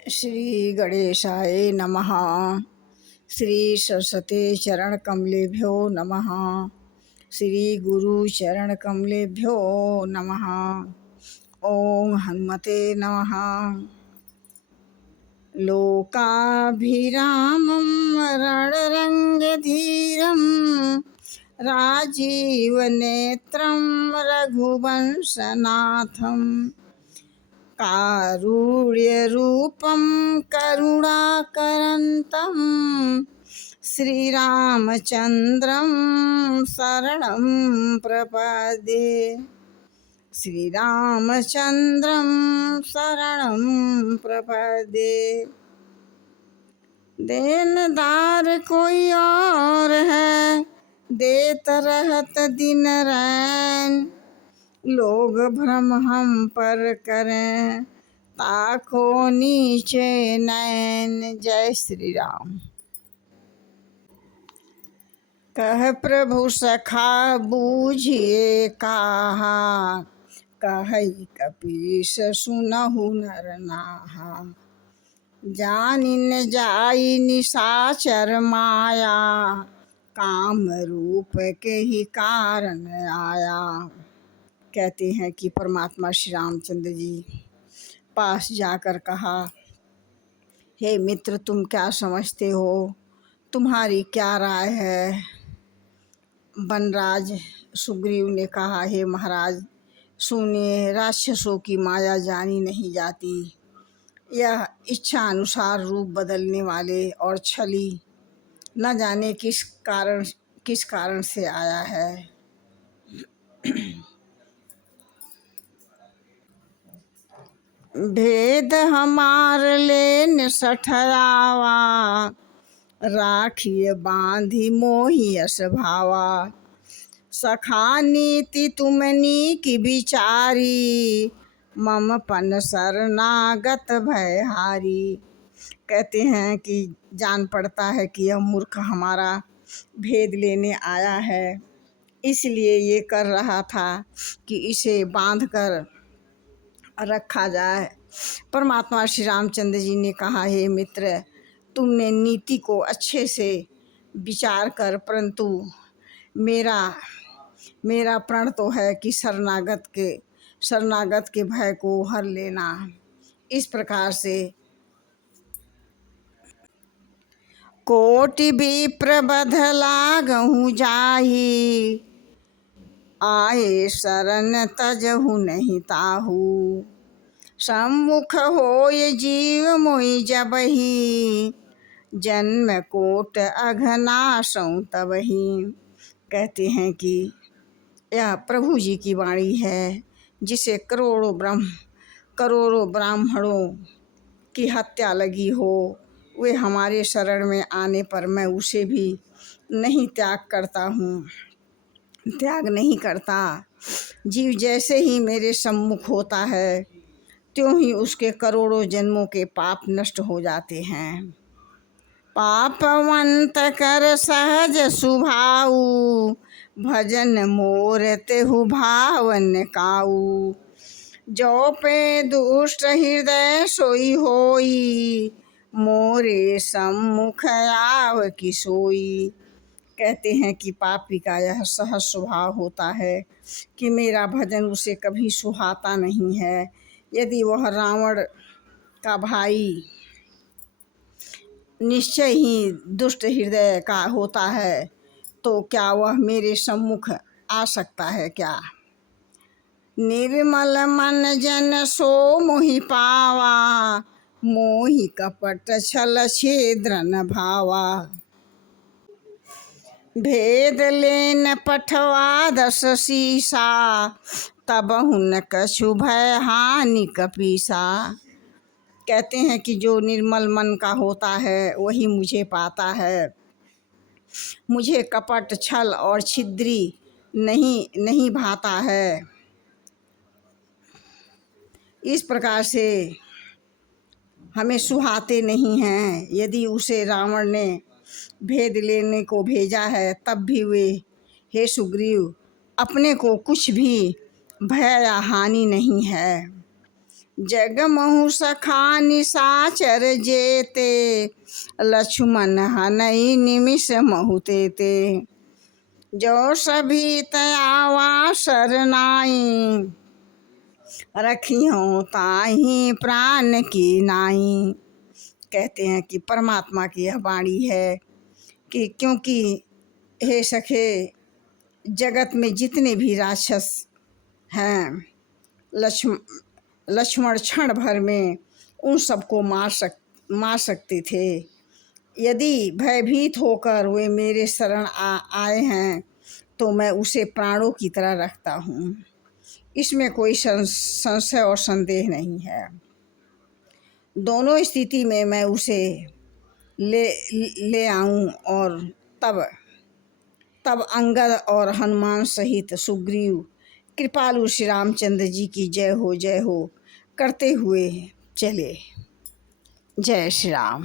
श्री गणेशाय नमः। श्री सरस्वती चरण कमलेभ्यो नमः। श्री गुरु चरण कमलेभ्यो नमः। ओम हनुमते नमः। लोकाभिरामं रणरङ्गधीरं राजीवनेत्रं रघुवंशनाथं कारुण्यरूपं करुणाकरन्तं श्रीरामचन्द्रं शरणं प्रपद्ये। श्रीरामचन्द्रं शरणं प्रपद्ये। देनदार कोई और है, देत रहत दिन रैन। लोग भ्रम हम पर करें, ताको नीचे नैन। जय श्री राम। कह प्रभु सखा बूझिए कहा, कहई कपीस सुनहु नर नाहा। जानि न जाई निशाचर माया, काम रूप के ही कारण आया। कहते हैं कि परमात्मा श्री रामचंद्र जी पास जाकर कहा, हे मित्र तुम क्या समझते हो, तुम्हारी क्या राय है। वनराज सुग्रीव ने कहा, हे महाराज सुनिए, राक्षसों की माया जानी नहीं जाती। यह इच्छा अनुसार रूप बदलने वाले और छली न जाने किस कारण से आया है। भेद हमार लेन सठयावा, राखिए बांधी मोहि यश भावा। सखा नीति तुमनी की बिचारी, मम पन शरणागत भयहारी। कहते हैं कि जान पड़ता है कि यह मूर्ख हमारा भेद लेने आया है, इसलिए ये कर रहा था कि इसे बांध कर रखा जाए। परमात्मा श्री रामचंद्र जी ने कहा, हे मित्र तुमने नीति को अच्छे से विचार कर, परंतु मेरा प्रण तो है कि शरणागत के भय को हर लेना। इस प्रकार से कोटि विप्र बध लागहु जाहि, आए शरण तजहु नहीं ताहू। सम्मुख होय जीव मोहि जबहि, जन्म कोट अघनाशौ तबहि। कहते हैं कि यह प्रभु जी की वाणी है, जिसे करोड़ों ब्राह्मणों की हत्या लगी हो, वे हमारे शरण में आने पर मैं उसे भी नहीं त्याग नहीं करता। जीव जैसे ही मेरे सम्मुख होता है, त्यों ही उसके करोड़ों जन्मों के पाप नष्ट हो जाते हैं। पापवंत कर सहज सुभाऊ, भजन मोर तेहु भावन काऊ। जो पे दुष्ट हृदय सोई होई, मोरे सम्मुख आव की सोई। कहते हैं कि पापी का यह सहज स्वभाव होता है कि मेरा भजन उसे कभी सुहाता नहीं है। यदि वह रावण का भाई निश्चय ही दुष्ट हृदय का होता है, तो क्या वह मेरे सम्मुख आ सकता है क्या। निर्मल मन जन सो मोहि पावा, मोहि कपट छल छिद्रन भावा। भेद लेन पठवा दस सीसा, तब हुन कछु भय हानि कपीसा। कहते हैं कि जो निर्मल मन का होता है वही मुझे पाता है। मुझे कपट छल और छिद्री नहीं भाता है। इस प्रकार से हमें सुहाते नहीं हैं। यदि उसे रावण ने भेद लेने को भेजा है, तब भी वे, हे सुग्रीव, अपने को कुछ भी भय या हानि नहीं है। जग महु सखा निशाचर जेते, लक्ष्मण हनई निमिष महु तेते। जो सभी तयावा सरनाई, रखियों ताहि प्राण की नाई। कहते हैं कि परमात्मा की यह वाणी है कि क्योंकि हे सखे, जगत में जितने भी राक्षस हैं, लक्ष्मण क्षण भर में उन सबको मार सकते थे। यदि भयभीत होकर वे मेरे शरण आए हैं तो मैं उसे प्राणों की तरह रखता हूँ, इसमें कोई संशय और संदेह नहीं है। दोनों स्थिति में मैं उसे ले आऊं। और तब अंगद और हनुमान सहित सुग्रीव कृपालु श्री रामचंद्र जी की जय हो करते हुए चले। जय श्री राम।